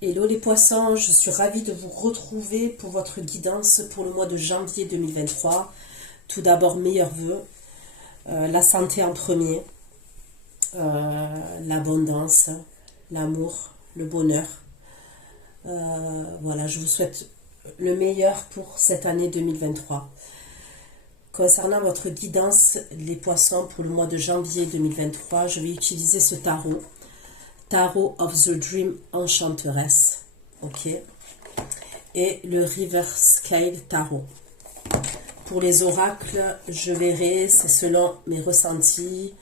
Hello les poissons, je suis ravie de vous retrouver pour votre guidance pour le mois de janvier 2023. Tout d'abord, meilleurs vœux, la santé en premier, l'abondance, l'amour, le bonheur. Voilà, je vous souhaite le meilleur pour cette année 2023. Concernant votre guidance, les poissons, pour le mois de janvier 2023, je vais utiliser ce tarot. Tarot of the Dream Enchanteress, ok, et le River Scale Tarot. Pour les oracles, je verrai, c'est selon mes ressentis.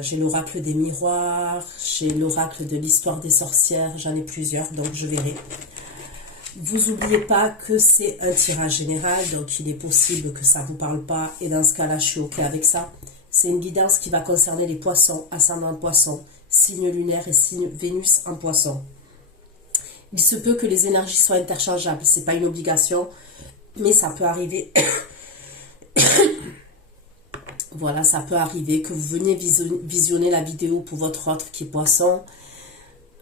J'ai l'oracle des miroirs, j'ai l'oracle de l'histoire des sorcières, j'en ai plusieurs, donc je verrai. Vous n'oubliez pas que c'est un tirage général, donc il est possible que ça ne vous parle pas, et dans ce cas-là, je suis ok avec ça. C'est une guidance qui va concerner les poissons, ascendant poissons, signe lunaire et signe Vénus en poisson. Il se peut que les énergies soient interchangeables, ce n'est pas une obligation, mais ça peut arriver. Voilà, ça peut arriver que vous veniez visionner la vidéo pour votre autre qui est poisson,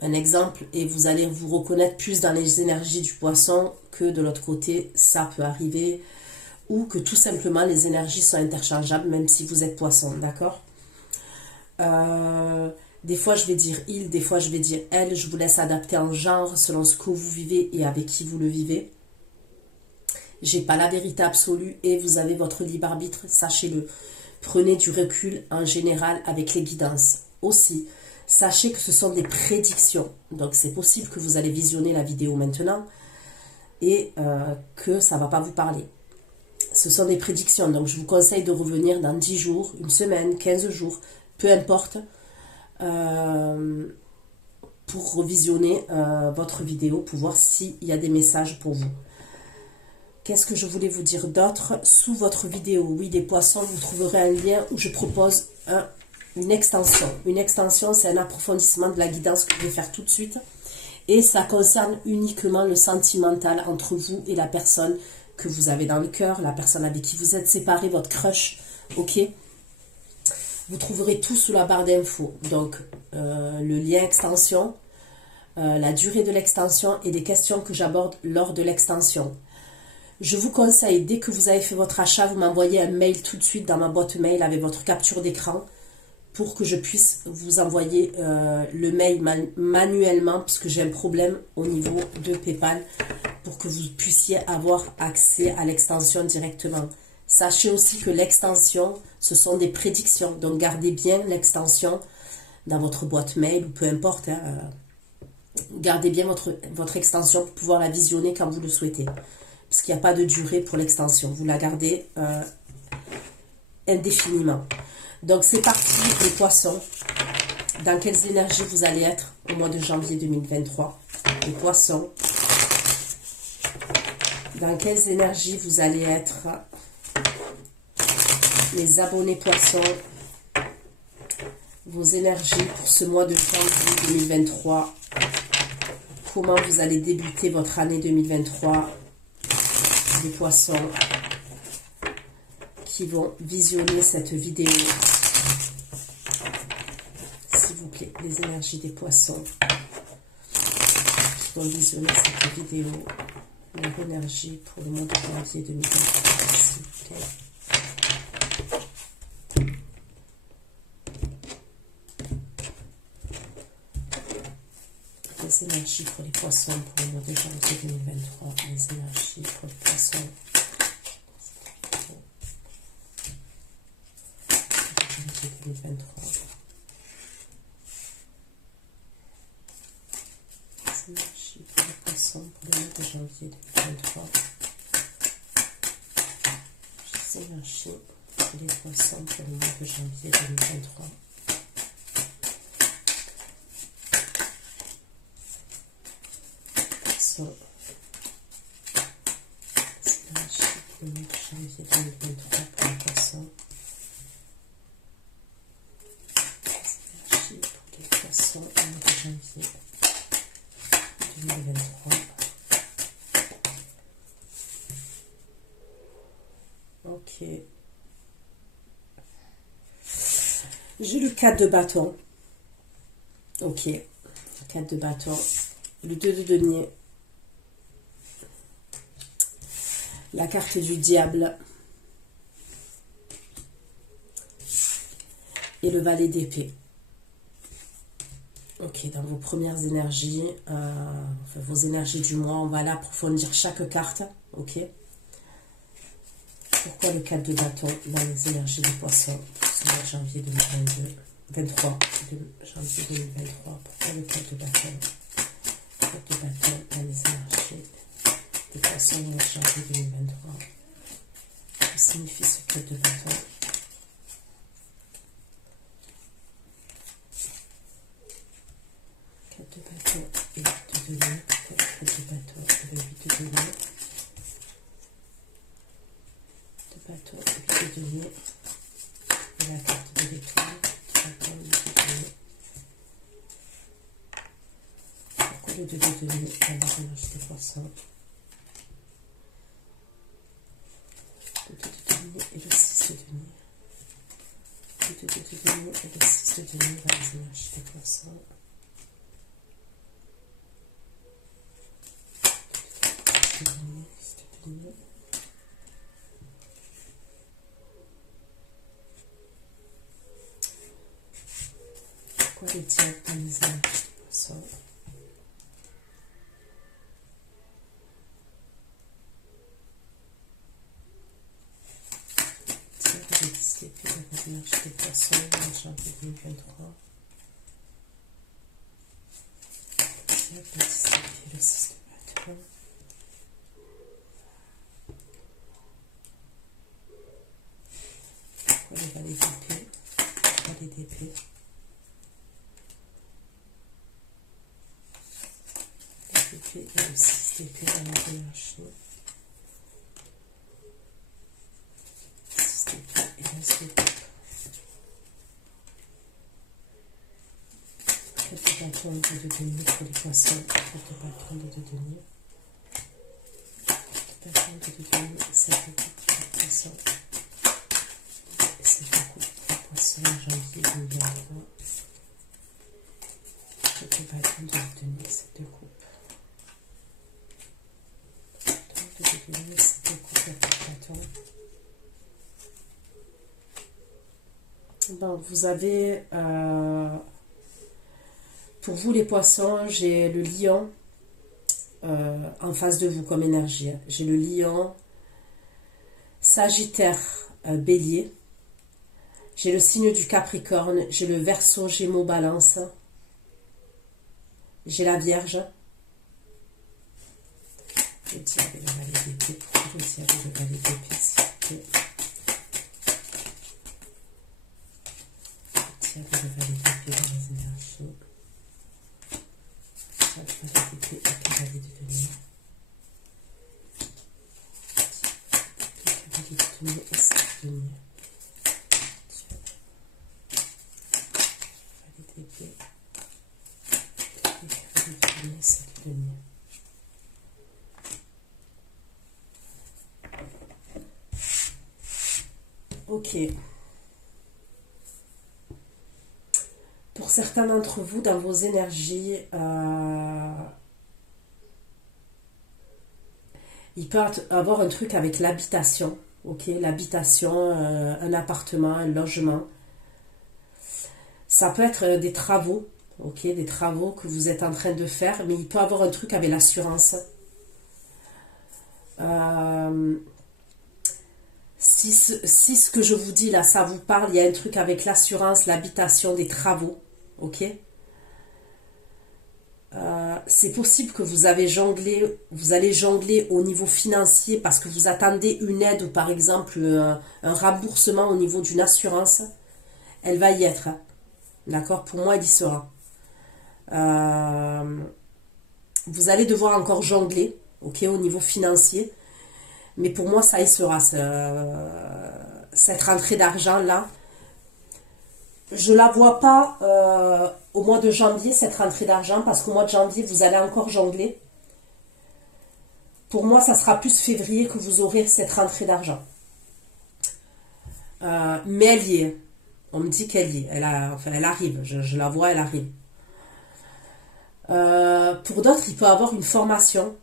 un exemple, et vous allez vous reconnaître plus dans les énergies du poisson que de l'autre côté, ça peut arriver, ou que tout simplement les énergies sont interchangeables, même si vous êtes poisson, d'accord? Des fois je vais dire il, des fois je vais dire elle, je vous laisse adapter en genre selon ce que vous vivez et avec qui vous le vivez. J'ai pas la vérité absolue et vous avez votre libre arbitre, sachez-le. Prenez du recul en général avec les guidances. Aussi, sachez que ce sont des prédictions, donc c'est possible que vous allez visionner la vidéo maintenant et que ça va pas vous parler. Ce sont des prédictions, donc je vous conseille de revenir dans 10 jours, une semaine, 15 jours, peu importe, pour revisionner votre vidéo, pour voir s'il y a des messages pour vous. Qu'est-ce que je voulais vous dire d'autre? Sous votre vidéo, oui, des poissons, vous trouverez un lien où je propose une extension. Une extension, c'est un approfondissement de la guidance que je vais faire tout de suite. Et ça concerne uniquement le sentimental entre vous et la personne que vous avez dans le cœur, la personne avec qui vous êtes séparés, votre crush, ok? Vous trouverez tout sous la barre d'infos. Donc, le lien extension, la durée de l'extension et des questions que j'aborde lors de l'extension. Je vous conseille, dès que vous avez fait votre achat, vous m'envoyez un mail tout de suite dans ma boîte mail avec votre capture d'écran pour que je puisse vous envoyer le mail manuellement puisque j'ai un problème au niveau de PayPal pour que vous puissiez avoir accès à l'extension directement. Sachez aussi que l'extension, ce sont des prédictions. Donc, gardez bien l'extension dans votre boîte mail ou peu importe. Hein, gardez bien votre extension pour pouvoir la visionner quand vous le souhaitez. Parce qu'il n'y a pas de durée pour l'extension. Vous la gardez indéfiniment. Donc, c'est parti, les poissons. Dans quelles énergies vous allez être au mois de janvier 2023? Les poissons. Dans quelles énergies vous allez être? Les abonnés poissons, vos énergies pour ce mois de janvier 2023. Comment vous allez débuter votre année 2023? Les poissons qui vont visionner cette vidéo. S'il vous plaît, les énergies des poissons qui vont visionner cette vidéo. Leur énergie pour le mois de janvier 2023. S'il vous plaît. Les énergies pour les poissons pour le mois de janvier 2023. Les énergies pour les poissons. Janvier 2023. Les énergies pour les poissons pour le mois de janvier 2023. Les énergies pour les poissons pour le mois de janvier 2023. Le mois de janvier 2023 pour les poissons. Énergie pour les poissons au mois de janvier 2023. Ok. J'ai le 4 de bâton. Ok. 4 de bâton. le 2 de denier, la carte du diable et le valet d'épée. Ok, dans vos premières énergies, enfin, vos énergies du mois, on va aller approfondir chaque carte. Ok. Pourquoi le 4 de bâton dans les énergies des poissons pour ce mois de janvier 2022, 23 janvier 2023. Pourquoi le 4 de bâton? 4 de bâton dans les énergies des poissons au mois de janvier 2023. Que signifie ce 4 de bâton? De bâton et de denier, 4 de bâton et le 8 de denier, de bâton et 8 de denier, et la carte de l'épée, de bâton et 8 de denier. Pourquoi le 2 de denier dans la relâche de poisson? Le 2 de denier et le 6 de denier. Le 2 de denier et le 6 de denier dans les énergies des poissons. Pourquoi le diable dans les énergies des poissons? Diable de 10 d'épée dans les énergies des poissons en janvier 2023. Diable de 10 d'épée, le 6 de bâton. Pourquoi le valet d'épée? Valet d'épée. Et le 6 d'épée dans la énergie. 6 d'épée et l'as d'épée. 4 de bâton et 2 de denier pour les poissons. 4 de bâton et 2 de denier. 4 de bâton et 2 de denier et 7 de coupe pour les poissons. Et 7 de coupe pour les poissons en janvier 2023. 4 de bâton et 2 de denier, 7 de coupe. Bon, vous avez, pour vous les poissons, j'ai le lion en face de vous comme énergie. J'ai le lion, Sagittaire, Bélier. J'ai le signe du Capricorne, j'ai le Verseau, Gémeaux, Balance. J'ai la Vierge. Le diable et le valet d'épée. Pourquoi le diable et le valet d'épée, s'il vous plaît? Le diable et le valet d'épée dans les énergies. Le diable et le valet d'épée avec le valet de denier. Le valet de denier et 7 de denier. Valet d'épée. Le valet de denier et 7 de denier. Ok. Pour certains d'entre vous, dans vos énergies, il peut avoir un truc avec l'habitation. Ok, l'habitation, un appartement, un logement. Ça peut être des travaux. Ok, des travaux que vous êtes en train de faire, mais il peut avoir un truc avec l'assurance. Si ce que je vous dis là, ça vous parle, il y a un truc avec l'assurance, l'habitation, des travaux, ok? C'est possible que vous allez jongler au niveau financier parce que vous attendez une aide ou par exemple un remboursement au niveau d'une assurance. Elle va y être, d'accord? Pour moi, elle y sera. Vous allez devoir encore jongler, ok, au niveau financier. Mais pour moi, ça y sera, cette rentrée d'argent-là. Je ne la vois pas au mois de janvier, cette rentrée d'argent, parce qu'au mois de janvier, vous allez encore jongler. Pour moi, ça sera plus février que vous aurez cette rentrée d'argent. Mais elle y est. On me dit qu'elle y est. Elle arrive. Je la vois, elle arrive. Pour d'autres, il peut avoir une formation.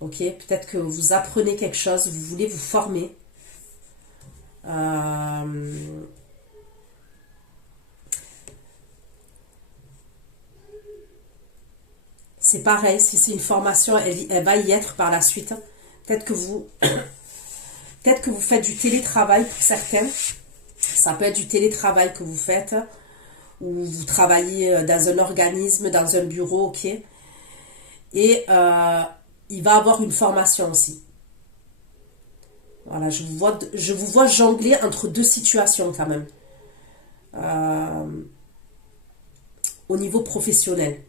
Ok, peut-être que vous apprenez quelque chose, vous voulez vous former. C'est pareil, si c'est une formation, elle va y être par la suite. Peut-être que vous faites du télétravail pour certains. Ça peut être du télétravail que vous faites, ou vous travaillez dans un organisme, dans un bureau, ok. Et il va avoir une formation aussi. Voilà, je vous vois jongler entre deux situations quand même. Au niveau professionnel.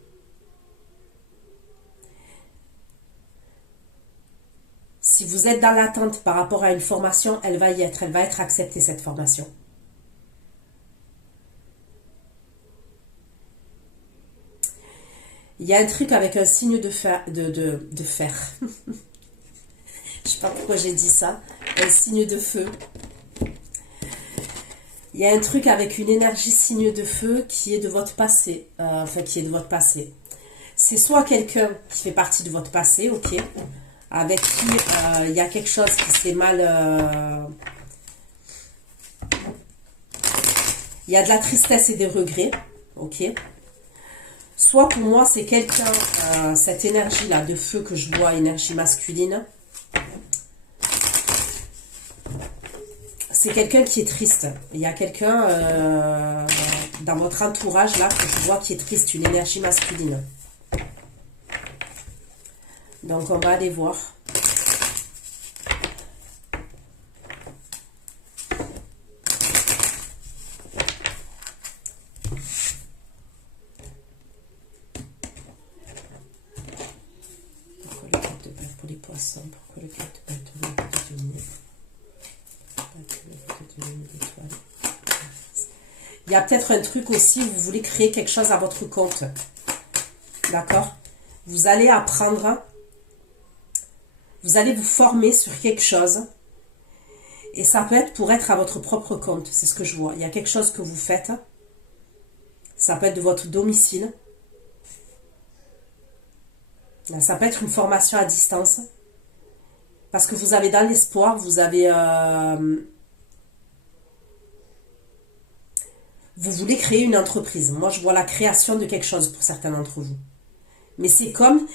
Si vous êtes dans l'attente par rapport à une formation, elle va être acceptée cette formation. Il y a un truc avec un signe de fer. De fer. Je sais pas pourquoi j'ai dit ça. Un signe de feu. Il y a un truc avec une énergie signe de feu qui est de votre passé. Enfin, qui est de votre passé. C'est soit quelqu'un qui fait partie de votre passé, ok, avec qui il y a quelque chose qui s'est mal... il y a de la tristesse et des regrets, ok. Soit pour moi, c'est quelqu'un, cette énergie-là de feu que je vois, énergie masculine, c'est quelqu'un qui est triste. Il y a quelqu'un dans votre entourage, là, que je vois qui est triste, une énergie masculine. Donc, on va aller voir. Pourquoi le 4 de bâton de denier? Il y a peut-être un truc aussi, vous voulez créer quelque chose à votre compte. D'accord? Vous allez apprendre, vous allez vous former sur quelque chose. Et ça peut être pour être à votre propre compte. C'est ce que je vois. Il y a quelque chose que vous faites. Ça peut être de votre domicile. Ça peut être une formation à distance. Parce que vous avez dans l'espoir, vous avez... vous voulez créer une entreprise. Moi, je vois la création de quelque chose pour certains d'entre vous. Mais c'est comme...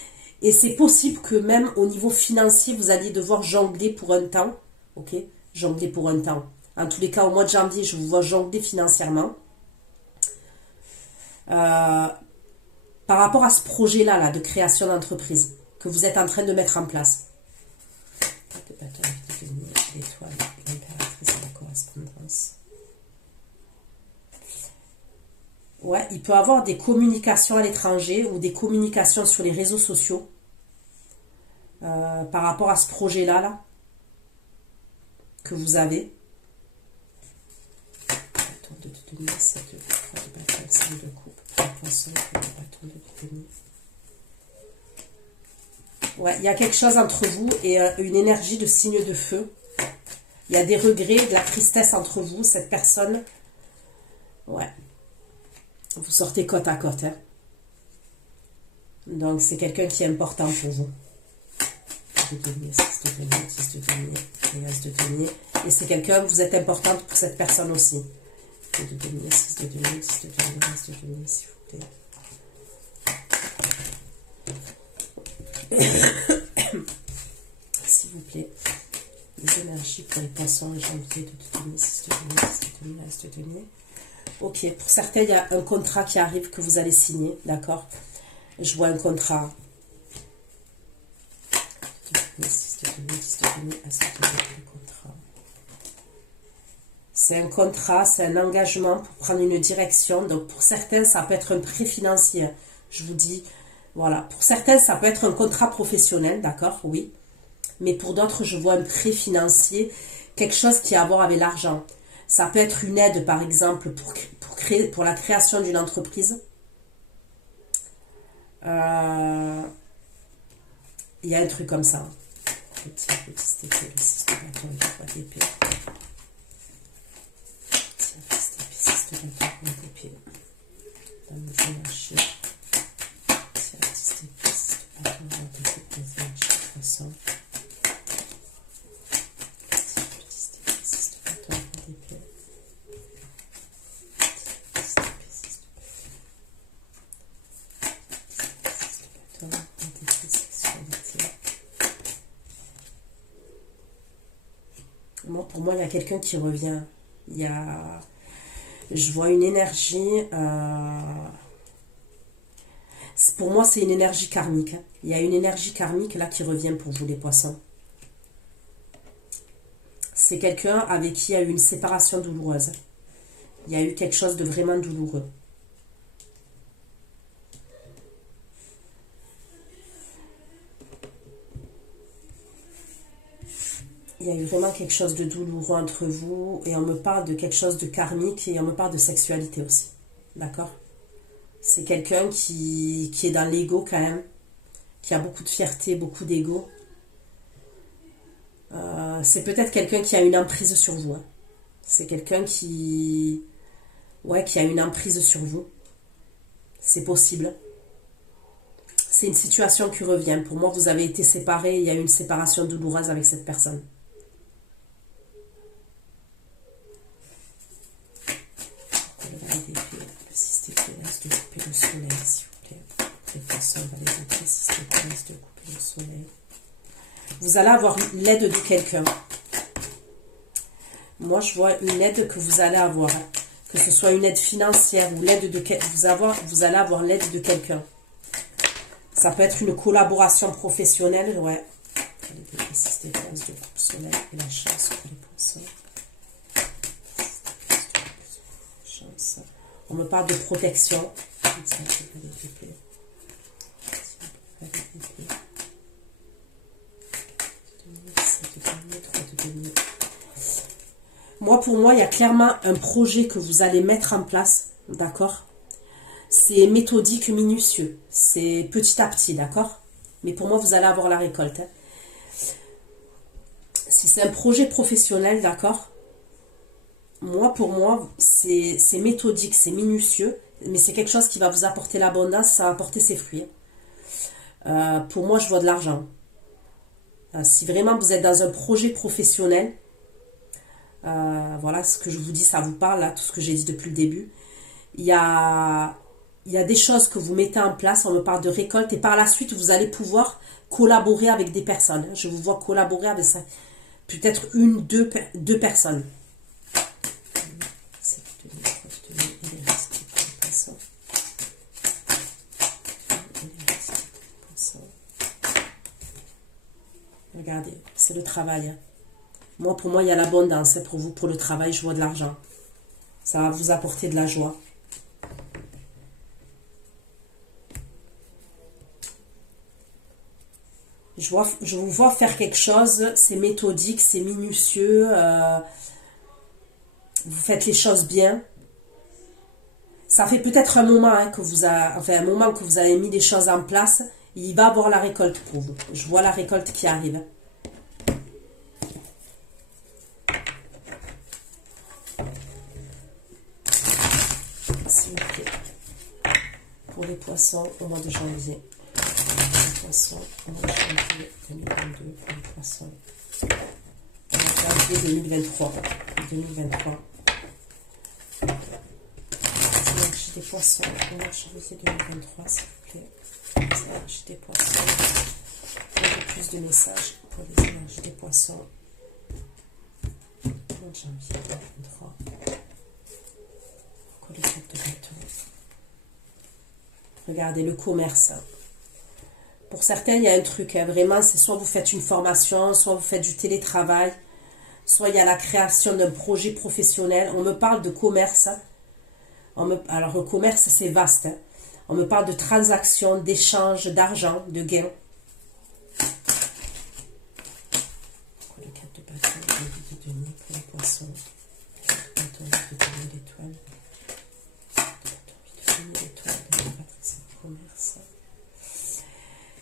Et c'est possible que même au niveau financier, vous alliez devoir jongler pour un temps. Ok? Jongler pour un temps. En tous les cas, au mois de janvier, je vous vois jongler financièrement. Par rapport à ce projet-là là, de création d'entreprise que vous êtes en train de mettre en place. Ouais, il peut y avoir des communications à l'étranger ou des communications sur les réseaux sociaux par rapport à ce projet-là là, que vous avez. Ouais, il y a quelque chose entre vous et une énergie de signe de feu. Il y a des regrets, de la tristesse entre vous, cette personne. Ouais. Vous sortez côte à côte. Hein. Donc, c'est quelqu'un qui est important pour vous. Et c'est quelqu'un, vous êtes importante pour cette personne aussi. S'il vous plaît. Les énergies pour les poissons et janvier de tenir. Ok, pour certains, il y a un contrat qui arrive que vous allez signer, d'accord? Je vois un contrat. C'est un contrat, c'est un engagement pour prendre une direction. Donc pour certains, ça peut être un prêt financier. Je vous dis, voilà. Pour certains, ça peut être un contrat professionnel, d'accord? Oui. Mais pour d'autres, je vois un prêt financier, quelque chose qui a à voir avec l'argent. Ça peut être une aide, par exemple, pour la création d'une entreprise. Il y a un truc comme ça. Petit épée, le 6 de bâton et 3 d'épée. Petit épée, 6 de bâton et 3 d'épée. Dans mes énergies. Moi, pour moi, il y a quelqu'un qui revient. Il y a... Je vois une énergie... Pour moi, c'est une énergie karmique. Hein. Il y a une énergie karmique là qui revient pour vous, les poissons. C'est quelqu'un avec qui il y a eu une séparation douloureuse. Il y a eu quelque chose de vraiment douloureux. Il y a eu vraiment quelque chose de douloureux entre vous et on me parle de quelque chose de karmique et on me parle de sexualité aussi. D'accord? C'est quelqu'un qui est dans l'ego quand même, qui a beaucoup de fierté, beaucoup d'ego. C'est peut-être quelqu'un qui a une emprise sur vous. Hein. C'est quelqu'un qui a une emprise sur vous. C'est possible. C'est une situation qui revient. Pour moi, vous avez été séparés, il y a eu une séparation douloureuse avec cette personne. Le système de couper le soleil, s'il vous plaît. Les poissons, on va les autres, le système de couper le soleil. Vous allez avoir l'aide de quelqu'un. Moi, je vois une aide que vous allez avoir. Hein. Que ce soit une aide financière ou l'aide de vous allez avoir l'aide de quelqu'un. Ça peut être une collaboration professionnelle, ouais. Le système de coupe soleil et la chance pour les poissons. On me parle de protection. Moi, pour moi, il y a clairement un projet que vous allez mettre en place, d'accord? C'est méthodique, minutieux. C'est petit à petit, d'accord? Mais pour moi, vous allez avoir la récolte. Hein. Si c'est un projet professionnel, d'accord? Moi, pour moi, c'est méthodique, c'est minutieux, mais c'est quelque chose qui va vous apporter l'abondance, ça va apporter ses fruits. Pour moi, je vois de l'argent. Si vraiment vous êtes dans un projet professionnel, voilà, ce que je vous dis, ça vous parle, là, tout ce que j'ai dit depuis le début. Il y a des choses que vous mettez en place, on me parle de récolte, et par la suite, vous allez pouvoir collaborer avec des personnes. Je vous vois collaborer avec ça, peut-être deux personnes. Regardez, c'est le travail. Moi, pour moi, il y a l'abondance. Pour vous, pour le travail, je vois de l'argent. Ça va vous apporter de la joie. Je vous vois faire quelque chose, c'est méthodique, c'est minutieux. Vous faites les choses bien. Ça fait peut-être un moment hein, un moment que vous avez mis des choses en place. Il va avoir la récolte pour vous. Je vois la récolte qui arrive. S'il vous plaît. Pour les poissons au mois de janvier. Les poissons au mois de janvier 2022. Pour les poissons. Au mois de janvier 2023. 2023. L'énergie des poissons au mois de janvier 2023, s'il vous plaît. Les énergies des poissons. Il y a plus de messages pour les énergies des poissons. Au mois de janvier 2023. Les cartes de bateau. Regardez le commerce. Pour certains, il y a un truc. Hein, vraiment, c'est soit vous faites une formation, soit vous faites du télétravail, soit il y a la création d'un projet professionnel. On me parle de commerce. Alors, le commerce, c'est vaste. Hein. On me parle de transactions, d'échanges, d'argent, de gains. Pour les cartes de bateau, les de Denis, pour les poissons.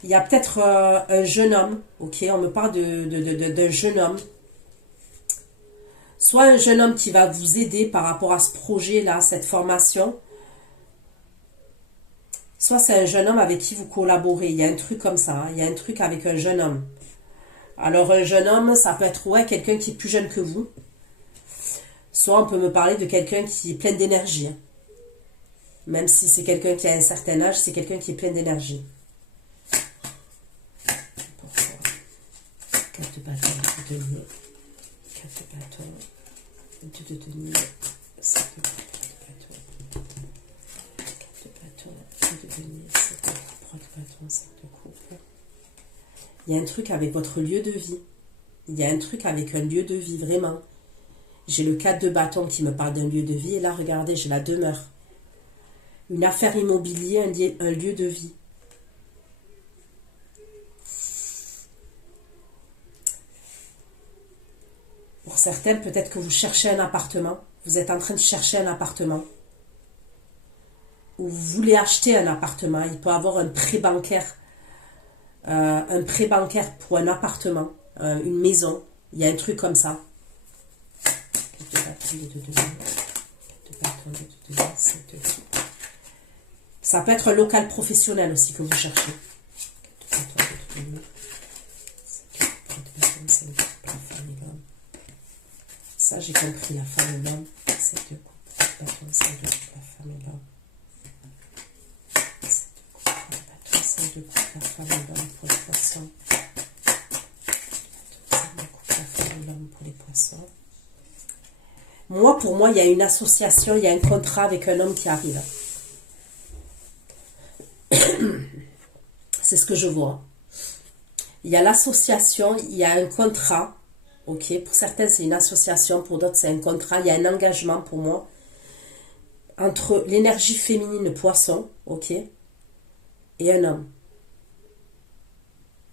Il y a peut-être un jeune homme, ok, on me parle d'un jeune homme. Soit un jeune homme qui va vous aider par rapport à ce projet-là, cette formation. Soit c'est un jeune homme avec qui vous collaborez. Il y a un truc comme ça, hein. Il y a un truc avec un jeune homme. Alors un jeune homme, ça peut être ouais, quelqu'un qui est plus jeune que vous. Soit on peut me parler de quelqu'un qui est plein d'énergie. Hein. Même si c'est quelqu'un qui a un certain âge, c'est quelqu'un qui est plein d'énergie. bâton, 2 de denier, 4 de bâton, 2 de denier, 5 de bâton, 4 de bâton, 2 de denier, 7 de coupe, 3 de bâton, 5 de coupe. Il y a un truc avec votre lieu de vie. Il y a un truc avec un lieu de vie, vraiment. J'ai le 4 de bâton qui me parle d'un lieu de vie. Et là, regardez, j'ai la demeure. Une affaire immobilière, un lieu de vie. Pour certains, peut-être que vous cherchez un appartement. Vous êtes en train de chercher un appartement. Ou vous voulez acheter un appartement. Il peut y avoir un prêt bancaire. Un prêt bancaire pour un appartement. Une maison. Il y a un truc comme ça. Ça peut être un local professionnel aussi que vous cherchez. Ça, j'ai compris, la femme et l'homme. 7 de coupe, 5 de coupe, la femme et l'homme. 7 de coupe, 5 de coupe, la femme et l'homme pour les poissons. 5 de coupe, la femme et l'homme pour les poissons. Moi, pour moi, il y a une association, il y a un contrat avec un homme qui arrive. C'est ce que je vois. Il y a l'association, il y a un contrat. Ok, pour certains, c'est une association, pour d'autres, c'est un contrat. Il y a un engagement pour moi entre l'énergie féminine poisson, ok, et un homme.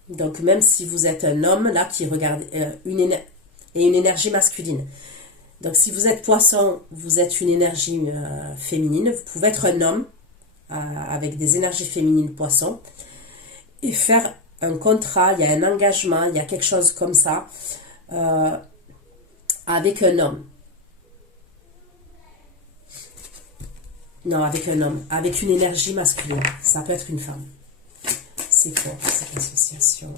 Donc, même si vous êtes un homme, là, qui regarde une énergie masculine. Donc, si vous êtes poisson, vous êtes une énergie féminine. Vous pouvez être un homme avec des énergies féminines poisson et faire un contrat, il y a un engagement, il y a quelque chose comme ça avec un homme. Non, avec un homme, avec une énergie masculine. Ça peut être une femme. C'est quoi cette association?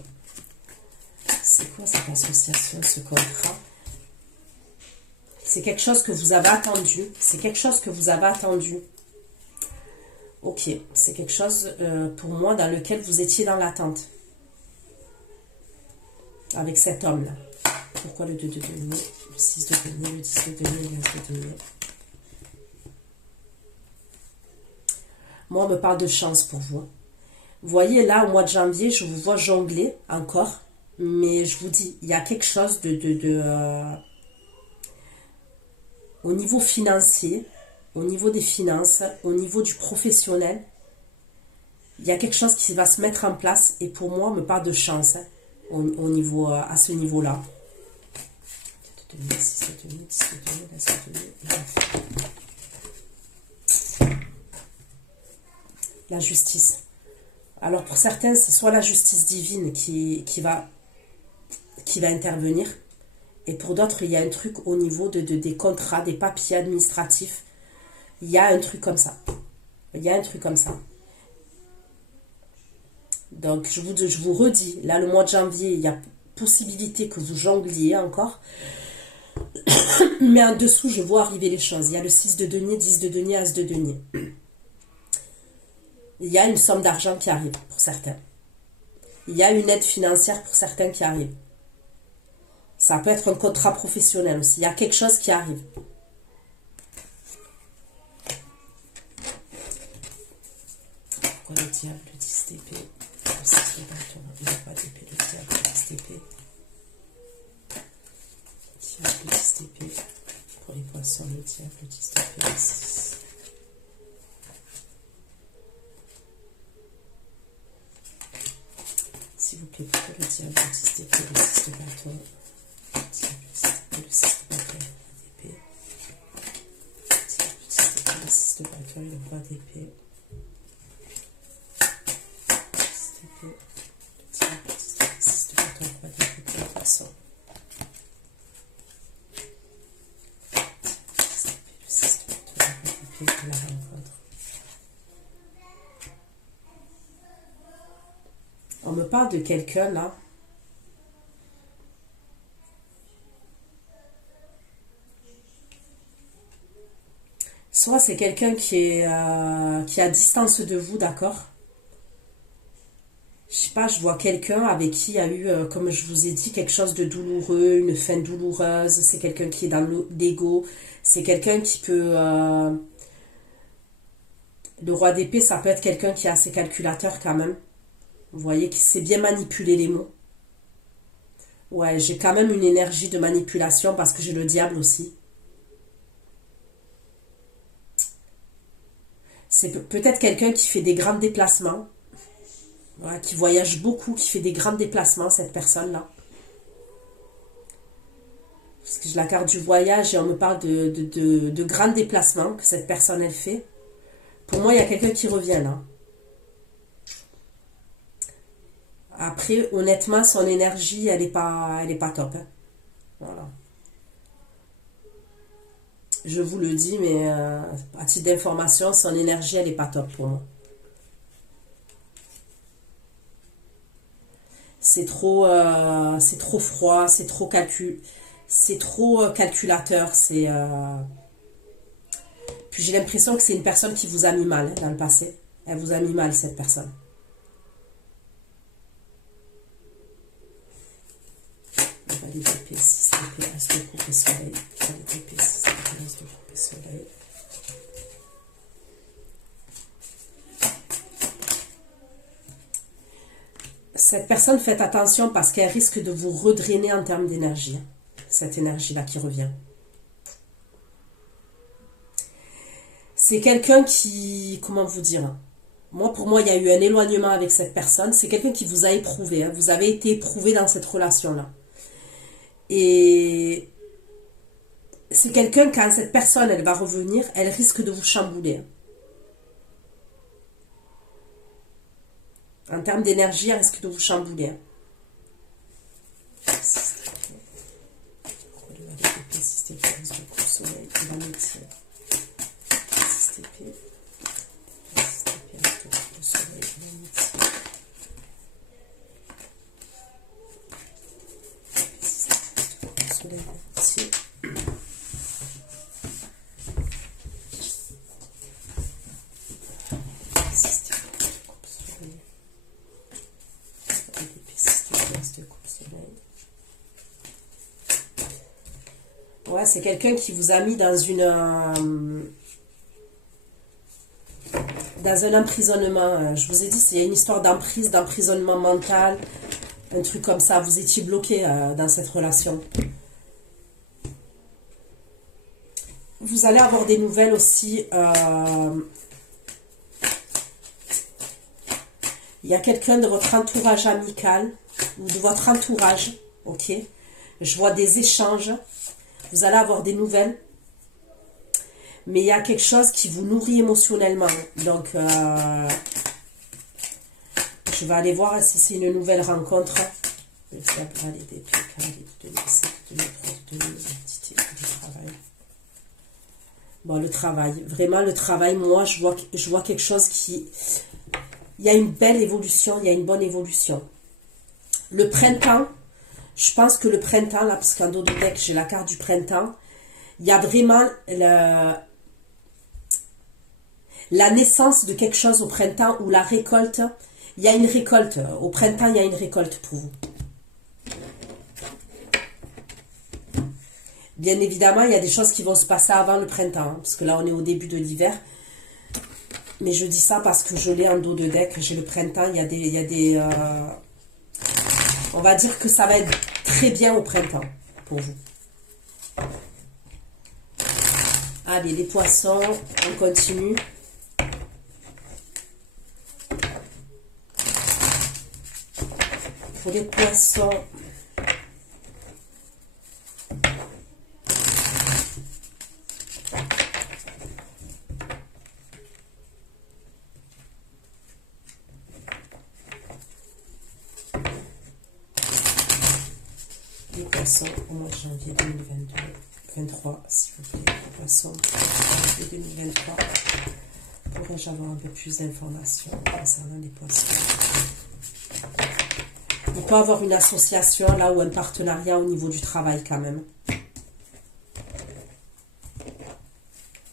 C'est quoi cette association, ce contrat? C'est quelque chose que vous avez attendu. C'est quelque chose que vous avez attendu. Ok, c'est quelque chose pour moi dans lequel vous étiez dans l'attente. Avec cet homme-là. Pourquoi le 2 de denier, le 6 de denier, le 10 de denier, le 15 de denier? Moi, on me parle de chance pour vous. Vous voyez, là, au mois de janvier, je vous vois jongler encore. Mais je vous dis, il y a quelque chose au niveau financier, au niveau des finances, au niveau du professionnel. Il y a quelque chose qui va se mettre en place. Et pour moi, on me parle de chance à ce niveau-là. La justice. Alors pour certains, c'est soit la justice divine qui va intervenir, et pour d'autres, il y a un truc au niveau des contrats, des papiers administratifs. Il y a un truc comme ça. Il y a un truc comme ça. Donc je vous redis, là le mois de janvier, il y a possibilité que vous jongliez encore. Mais en dessous, je vois arriver les choses. Il y a le 6 de denier, 10 de denier, As de denier. Il y a une somme d'argent qui arrive pour certains. Il y a une aide financière pour certains qui arrive. Ça peut être un contrat professionnel aussi. Il y a quelque chose qui arrive. Pourquoi le diable, le 10 d'épée, le 6 de bâton, il n'y a pas d'épée, le diable, le 10 d'épée. Diable, le 10 d'épée. Pour les poissons, le diable, le 10 d'épée, le 6. S'il vous plaît, pourquoi le diable, le 10 d'épée, le 6 de bâton, le diable, le 6 de bâton, le roi d'épée. Diable, le 10 d'épée, le 6 de bâton, le roi d'épée. On me parle de quelqu'un là. Soit c'est quelqu'un qui est à distance de vous, d'accord? Je sais pas, je vois quelqu'un avec qui il y a eu, comme je vous ai dit, quelque chose de douloureux, une fin douloureuse. C'est quelqu'un qui est dans l'ego. C'est quelqu'un qui peut... le roi d'épée, ça peut être quelqu'un qui est assez calculateur quand même. Vous voyez, qui sait bien manipuler les mots. Ouais, j'ai quand même une énergie de manipulation parce que j'ai le diable aussi. C'est peut-être quelqu'un qui fait des grands déplacements. Voilà, qui voyage beaucoup, qui fait des grands déplacements, cette personne-là. Parce que j'ai la carte du voyage et on me parle de grands déplacements que cette personne, elle fait. Pour moi, il y a quelqu'un qui revient là. Après, honnêtement, son énergie, elle est pas top. Hein. Voilà. Je vous le dis, mais à titre d'information, son énergie, elle est pas top pour moi. C'est trop froid, c'est trop calculateur. Puis j'ai l'impression que c'est une personne qui vous a mis mal hein, dans le passé. Elle vous a mis mal, cette personne. Cette personne, faites attention parce qu'elle risque de vous redrainer en termes d'énergie. Cette énergie-là qui revient. C'est quelqu'un qui... Comment vous dire? Pour moi, il y a eu un éloignement avec cette personne. C'est quelqu'un qui vous a éprouvé. Hein. Vous avez été éprouvé dans cette relation-là. Et c'est quelqu'un, quand cette personne, elle va revenir, elle risque de vous chambouler. En termes d'énergie, elle risque de vous chambouler. Ouais, c'est quelqu'un qui vous a mis dans un emprisonnement. Je vous ai dit, c'est une histoire d'emprise, d'emprisonnement mental, un truc comme ça. Vous étiez bloqué dans cette relation. Vous allez avoir des nouvelles aussi. Il y a quelqu'un de votre entourage amical ou de votre entourage, ok? Je vois des échanges. Vous allez avoir des nouvelles. Mais il y a quelque chose qui vous nourrit émotionnellement. Donc, je vais aller voir si c'est une nouvelle rencontre. Bon, le travail. Vraiment, le travail, moi, je vois quelque chose qui... Il y a une belle évolution, il y a une bonne évolution. Le printemps, je pense que le printemps, là, parce qu'en dos de deck, j'ai la carte du printemps, il y a vraiment la naissance de quelque chose au printemps ou la récolte. Il y a une récolte. Au printemps, il y a une récolte pour vous. Bien évidemment, il y a des choses qui vont se passer avant le printemps, hein, parce que là, on est au début de l'hiver. Mais je dis ça parce que je l'ai en dos de deck. J'ai le printemps, il y a des on va dire que ça va être très bien au printemps pour vous. Allez, les poissons, on continue. Pour les poissons, au mois de janvier 2023, s'il vous plaît, les poissons, janvier 2023, pourrais-je avoir un peu plus d'informations concernant les poissons? On peut avoir une association là ou un partenariat au niveau du travail quand même.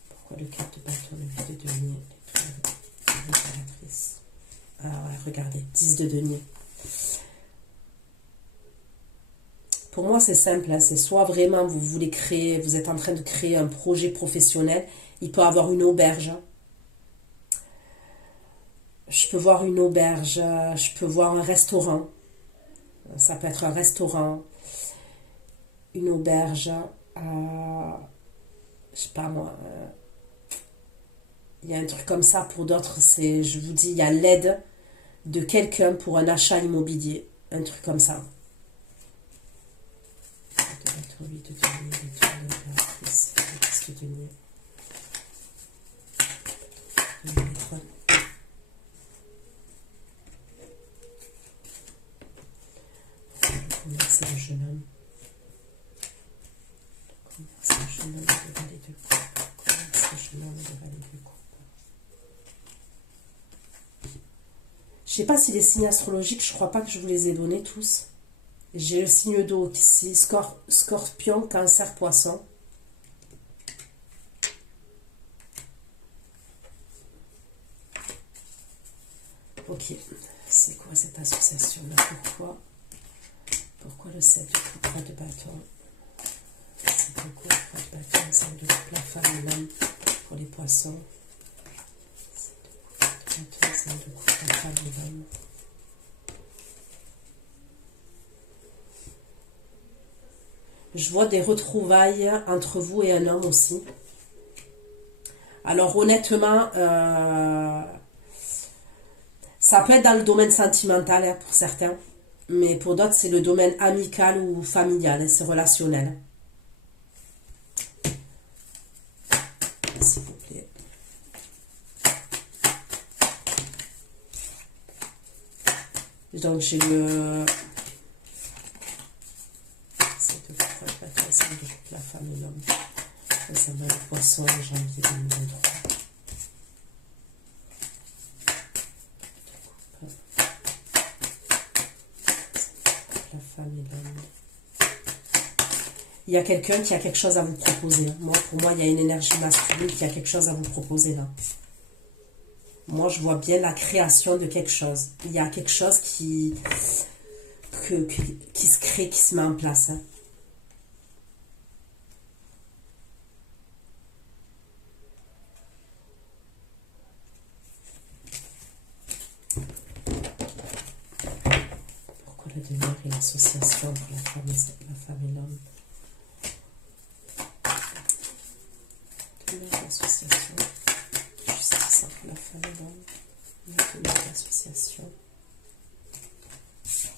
Pourquoi le 4 de bâton, le 8 de denier, régulatrice? Alors, regardez, 10 de denier. Pour moi, c'est simple, hein, c'est soit vraiment vous voulez créer, vous êtes en train de créer un projet professionnel, il peut avoir une auberge. Je peux voir une auberge, je peux voir un restaurant. Ça peut être un restaurant, une auberge, je sais pas moi. Il y a un truc comme ça pour d'autres, c'est, je vous dis, il y a l'aide de quelqu'un pour un achat immobilier, un truc comme ça. C'est le jeune homme. C'est le jeune homme de valet de coupe. C'est le jeune homme de valet de coupe. Je sais pas si les signes astrologiques, je crois pas que je vous les ai donnés tous. J'ai le signe d'eau ici, scorpion, cancer, poisson. Ok, c'est quoi cette association-là? Pourquoi le 7 de coupe, 3 de bâton? 7 de coupe, 3 de bâton, 5 de coupe, la femme et l'homme pour les poissons. 7 de coupe, 3 de bâton, 5 de coupe, la femme et l'homme. Je vois des retrouvailles entre vous et un homme aussi. Alors honnêtement, ça peut être dans le domaine sentimental hein, pour certains. Mais pour d'autres, c'est le domaine amical ou familial, c'est relationnel. S'il vous plaît. Donc j'ai le... la femme et l'homme. Ça va le poisson en janvier 2023. La femme et l'homme. Il y a quelqu'un qui a quelque chose à vous proposer. Pour moi, il y a une énergie masculine qui a quelque chose à vous proposer là. Moi, je vois bien la création de quelque chose. Il y a quelque chose qui se crée, qui se met en place. Hein. Pourquoi la demeure et l'association entre la femme et l'homme? L'association, justice entre la femme et l'homme, l'association, justice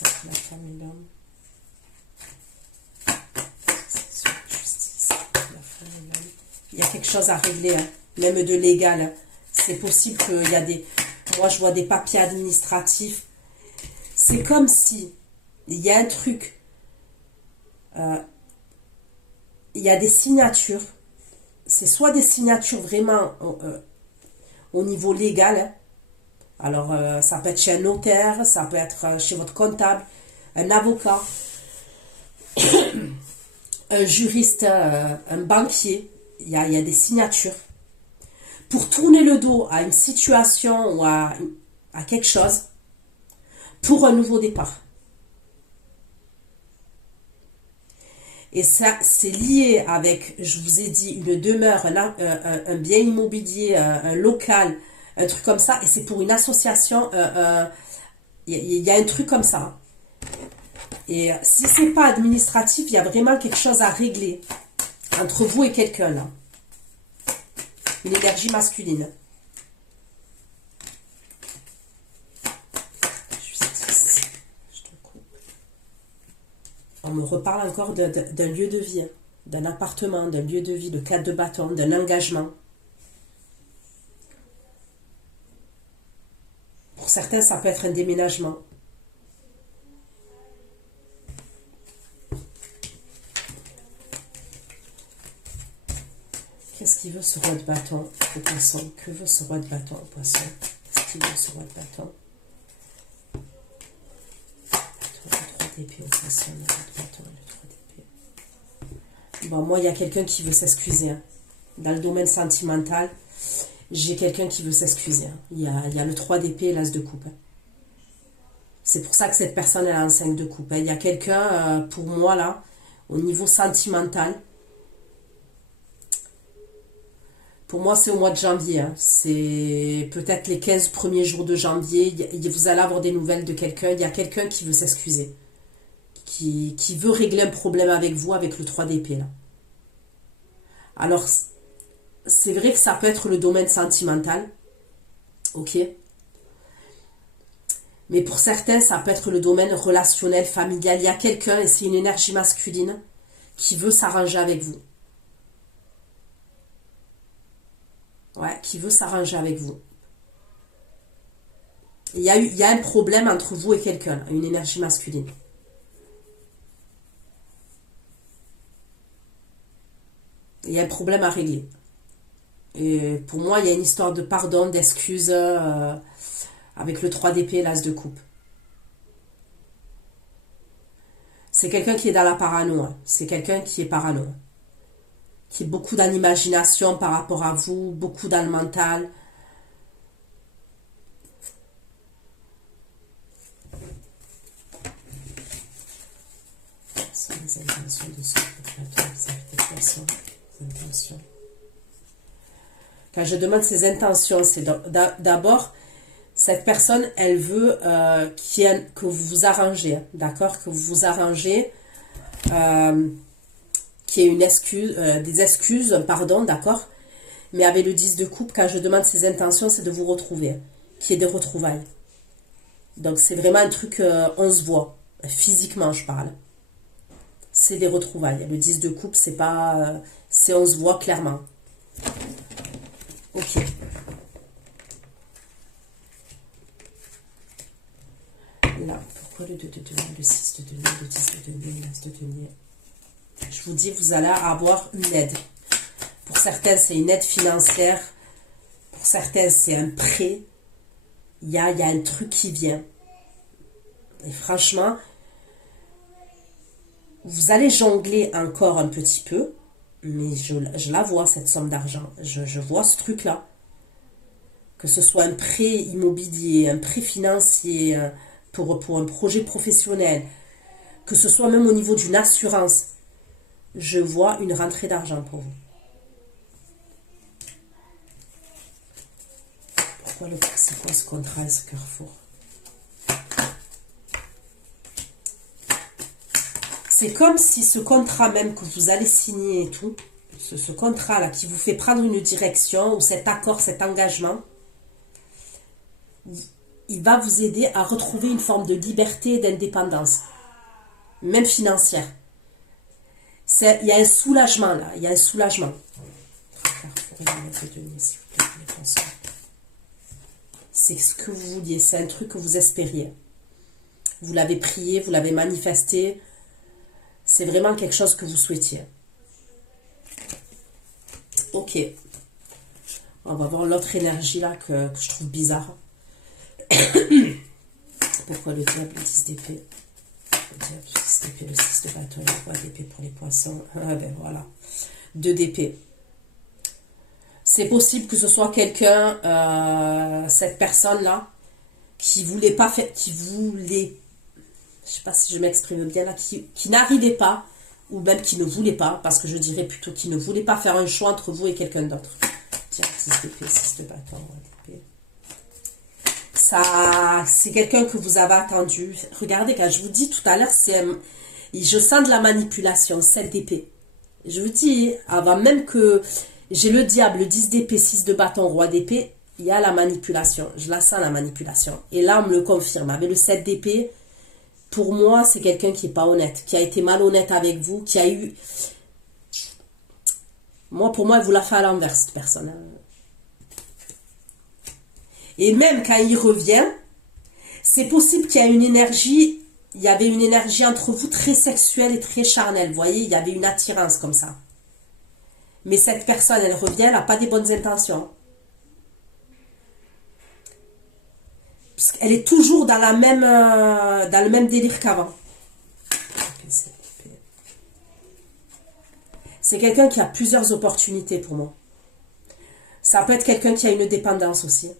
entre la femme et l'homme, justice entre la femme et l'homme. Il y a quelque chose à régler, hein, même de légal. Hein. C'est possible qu'il y a des... Moi, je vois des papiers administratifs. C'est comme si il y a un truc... il y a des signatures, c'est soit des signatures vraiment au niveau légal, hein. Alors ça peut être chez un notaire, ça peut être chez votre comptable, un avocat, un juriste, un banquier, il y a des signatures. Pour tourner le dos à une situation ou à quelque chose, pour un nouveau départ. Et ça, c'est lié avec, je vous ai dit, une demeure, un bien immobilier, un local, un truc comme ça. Et c'est pour une association, il y a un truc comme ça. Et si c'est pas administratif, il y a vraiment quelque chose à régler entre vous et quelqu'un là. Une énergie masculine. On me reparle encore d'un lieu de vie, hein, d'un appartement, d'un lieu de vie, de 4 de bâton, d'un engagement. Pour certains, ça peut être un déménagement. Qu'est-ce qu'il veut ce roi de bâton au poisson? Que veut ce roi de bâton au poisson? Qu'est-ce qu'il veut ce roi de bâton? Épée au poisson, le 3 d'épée. Bon, moi, il y a quelqu'un qui veut s'excuser hein, dans le domaine sentimental. J'ai quelqu'un qui veut s'excuser. Hein. Il y a le 3 d'épée et l'as de coupe. Hein. C'est pour ça que cette personne elle a un 5 de coupe. Hein. Il y a quelqu'un, pour moi, là, au niveau sentimental. Pour moi, c'est au mois de janvier. Hein. C'est peut-être les 15 premiers jours de janvier. Vous allez avoir des nouvelles de quelqu'un. Il y a quelqu'un qui veut s'excuser. Qui veut régler un problème avec vous, avec le 3 d'épée, là. Alors, c'est vrai que ça peut être le domaine sentimental. Ok. Mais pour certains, ça peut être le domaine relationnel, familial. Il y a quelqu'un, et c'est une énergie masculine, qui veut s'arranger avec vous. Ouais, qui veut s'arranger avec vous. Il y a un problème entre vous et quelqu'un, une énergie masculine. Il y a un problème à régler. Et pour moi, il y a une histoire de pardon, d'excuses avec le 3 d'épée et l'as de coupe. C'est quelqu'un qui est dans la parano. Hein. C'est quelqu'un qui est parano. Qui a beaucoup d'imagination par rapport à vous, beaucoup dans le mental. Ce sont les intentions de ce intentions. Quand je demande ses intentions, c'est d'abord, cette personne, elle veut que vous vous arrangez, hein, d'accord? Que vous vous arrangez, qu'il y ait une excuse, des excuses, pardon, d'accord? Mais avec le 10 de coupe, quand je demande ses intentions, c'est de vous retrouver, hein, qu'il y ait des retrouvailles. Donc c'est vraiment un truc, on se voit, physiquement je parle. C'est des retrouvailles. Le 10 de coupe, c'est pas... c'est on se voit clairement. Ok. Là, pourquoi le 2 de denier, le 6 de denier, le 10 de denier, l'as de denier? Je vous dis, vous allez avoir une aide. Pour certains, c'est une aide financière. Pour certains, c'est un prêt. Il y a un truc qui vient. Et franchement, vous allez jongler encore un petit peu. Mais je la vois, cette somme d'argent. Je vois ce truc-là. Que ce soit un prêt immobilier, un prêt financier pour un projet professionnel, que ce soit même au niveau d'une assurance, je vois une rentrée d'argent pour vous. Pourquoi c'est quoi ce contrat et ce carrefour? C'est comme si ce contrat même que vous allez signer et tout, ce contrat-là qui vous fait prendre une direction, ou cet accord, cet engagement, il va vous aider à retrouver une forme de liberté et d'indépendance, même financière. Il y a un soulagement là, il y a un soulagement. C'est ce que vous vouliez, c'est un truc que vous espériez. Vous l'avez prié, vous l'avez manifesté. C'est vraiment quelque chose que vous souhaitiez. Ok. On va voir l'autre énergie là que je trouve bizarre. Pourquoi le diable, le 10 d'épée? Le diable, le 6 d'épée, le 6 de bâton, le roi d'épée pour les poissons. Ah ben voilà. 2 d'épée. C'est possible que ce soit quelqu'un, cette personne-là, qui voulait pas faire, qui voulait, je sais pas si je m'exprime bien là, qui n'arrivait pas, ou même qui ne voulait pas, parce que je dirais plutôt qui ne voulait pas faire un choix entre vous et quelqu'un d'autre. Tiens, 6 d'épée, 6 de bâton, roi d'épée. Ça, c'est quelqu'un que vous avez attendu. Regardez, quand je vous dis tout à l'heure, je sens de la manipulation, 7 d'épée. Je vous dis, avant même que j'ai le diable, le 10 d'épée, 6 de bâton, roi d'épée, il y a la manipulation. Je la sens, la manipulation. Et là, on me le confirme. Avec le 7 d'épée, pour moi, c'est quelqu'un qui n'est pas honnête, qui a été malhonnête avec vous, qui a eu... Moi, pour moi, elle vous l'a fait à l'envers, cette personne. Et même quand il revient, c'est possible qu'il y ait une énergie, il y avait une énergie entre vous très sexuelle et très charnelle. Vous voyez, il y avait une attirance comme ça. Mais cette personne, elle revient, elle n'a pas des bonnes intentions. Parce qu'elle est toujours dans le même délire qu'avant. C'est quelqu'un qui a plusieurs opportunités pour moi. Ça peut être quelqu'un qui a une dépendance aussi.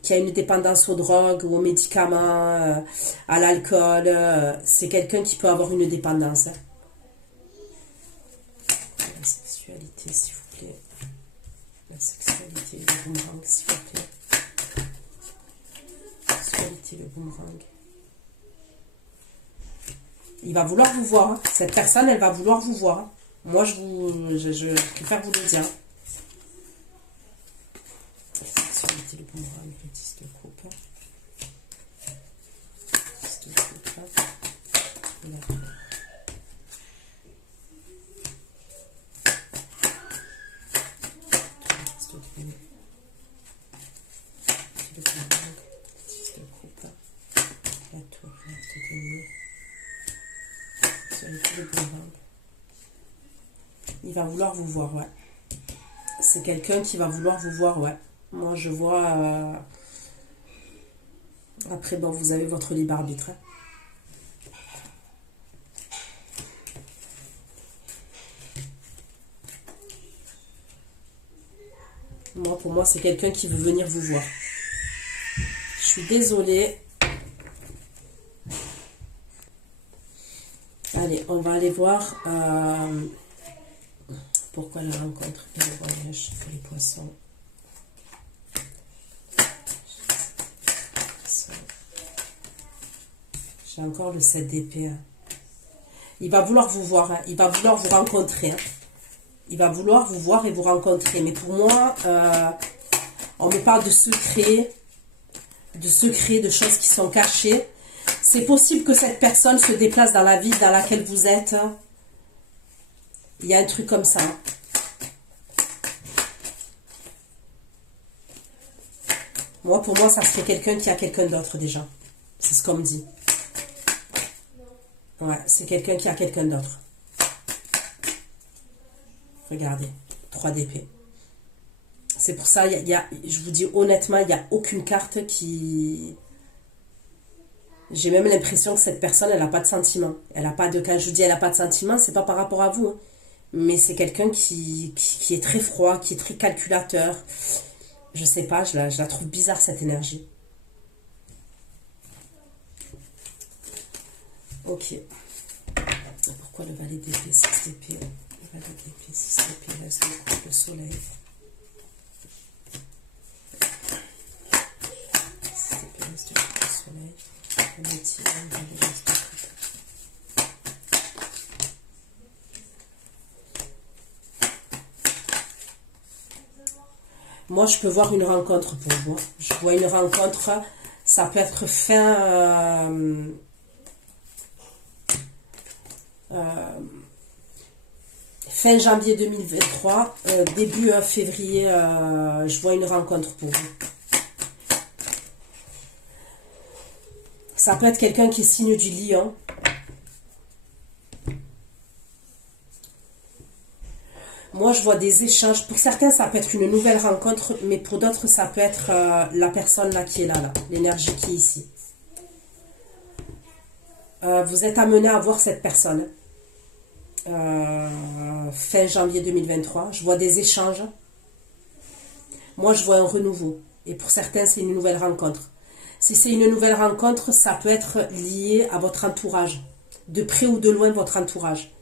Qui a une dépendance aux drogues, aux médicaments, à l'alcool. C'est quelqu'un qui peut avoir une dépendance. La sexualité, s'il vous plaît. La sexualité, le boomerang, s'il vous plaît. La sexualité, le boomerang. Il va vouloir vous voir. Cette personne, elle va vouloir vous voir. Moi, je préfère vous le dire. La sexualité, le boomerang, le 10 de coupe. 10 de coupe. D'accord. Il va vouloir vous voir, ouais. C'est quelqu'un qui va vouloir vous voir, ouais. Moi, je vois... Après, bon, vous avez votre libre arbitre. Hein. Moi, pour moi, c'est quelqu'un qui veut venir vous voir. Je suis désolée. Allez, on va aller voir pourquoi la rencontre et le voyage pour les poissons. J'ai encore le 7 d'épée. Hein. Il va vouloir vous voir, hein. Il va vouloir vous rencontrer. Hein. Il va vouloir vous voir et vous rencontrer. Mais pour moi, on me parle de secrets, de choses qui sont cachées. C'est possible que cette personne se déplace dans la ville dans laquelle vous êtes. Il y a un truc comme ça. Moi, pour moi, ça serait quelqu'un qui a quelqu'un d'autre déjà. C'est ce qu'on me dit. Ouais, c'est quelqu'un qui a quelqu'un d'autre. Regardez, 3 d'épée. C'est pour ça, je vous dis honnêtement, il n'y a aucune carte qui... J'ai même l'impression que cette personne, elle n'a pas de sentiments. Elle a pas de... Quand je vous dis elle n'a pas de sentiments, c'est pas par rapport à vous. Hein. Mais c'est quelqu'un qui est très froid, qui est très calculateur. Je sais pas, je la trouve bizarre cette énergie. Ok. Pourquoi le valet d'épée, 6 d'épée? Le valet d'épée, 6 d'épée, le soleil. 6 d'épée, le soleil. Le métier, le valet d'épée. Moi, je peux voir une rencontre pour vous. Je vois une rencontre, ça peut être fin janvier 2023, début février, je vois une rencontre pour vous. Ça peut être quelqu'un qui est signe du lion. Moi, je vois des échanges. Pour certains, ça peut être une nouvelle rencontre, mais pour d'autres, ça peut être la personne là qui est là, l'énergie qui est ici. Vous êtes amené à voir cette personne. Fin janvier 2023. Je vois des échanges. Moi, je vois un renouveau. Et pour certains, c'est une nouvelle rencontre. Si c'est une nouvelle rencontre, ça peut être lié à votre entourage. De près ou de loin, votre entourage.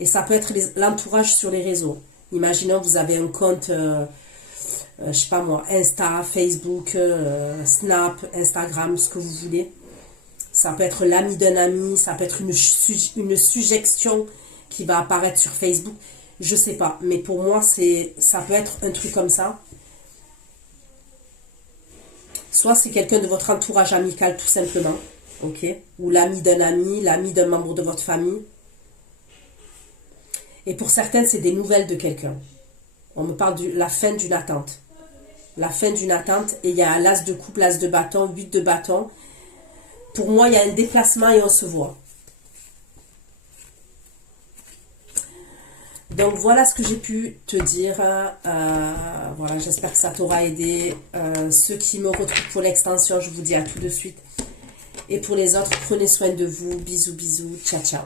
Et ça peut être l'entourage sur les réseaux. Imaginons, vous avez un compte, je sais pas moi, Insta, Facebook, Snap, Instagram, ce que vous voulez. Ça peut être l'ami d'un ami, ça peut être une suggestion qui va apparaître sur Facebook. Je sais pas, mais pour moi, ça peut être un truc comme ça. Soit c'est quelqu'un de votre entourage amical, tout simplement. Ok. Ou l'ami d'un ami, l'ami d'un membre de votre famille. Et pour certaines, c'est des nouvelles de quelqu'un. On me parle de la fin d'une attente. La fin d'une attente. Et il y a l'as de coupe, l'as de bâton, 8 de bâton. Pour moi, il y a un déplacement et on se voit. Donc, voilà ce que j'ai pu te dire. Voilà, j'espère que ça t'aura aidé. Ceux qui me retrouvent pour l'extension, je vous dis à tout de suite. Et pour les autres, prenez soin de vous. Bisous, bisous. Ciao, ciao.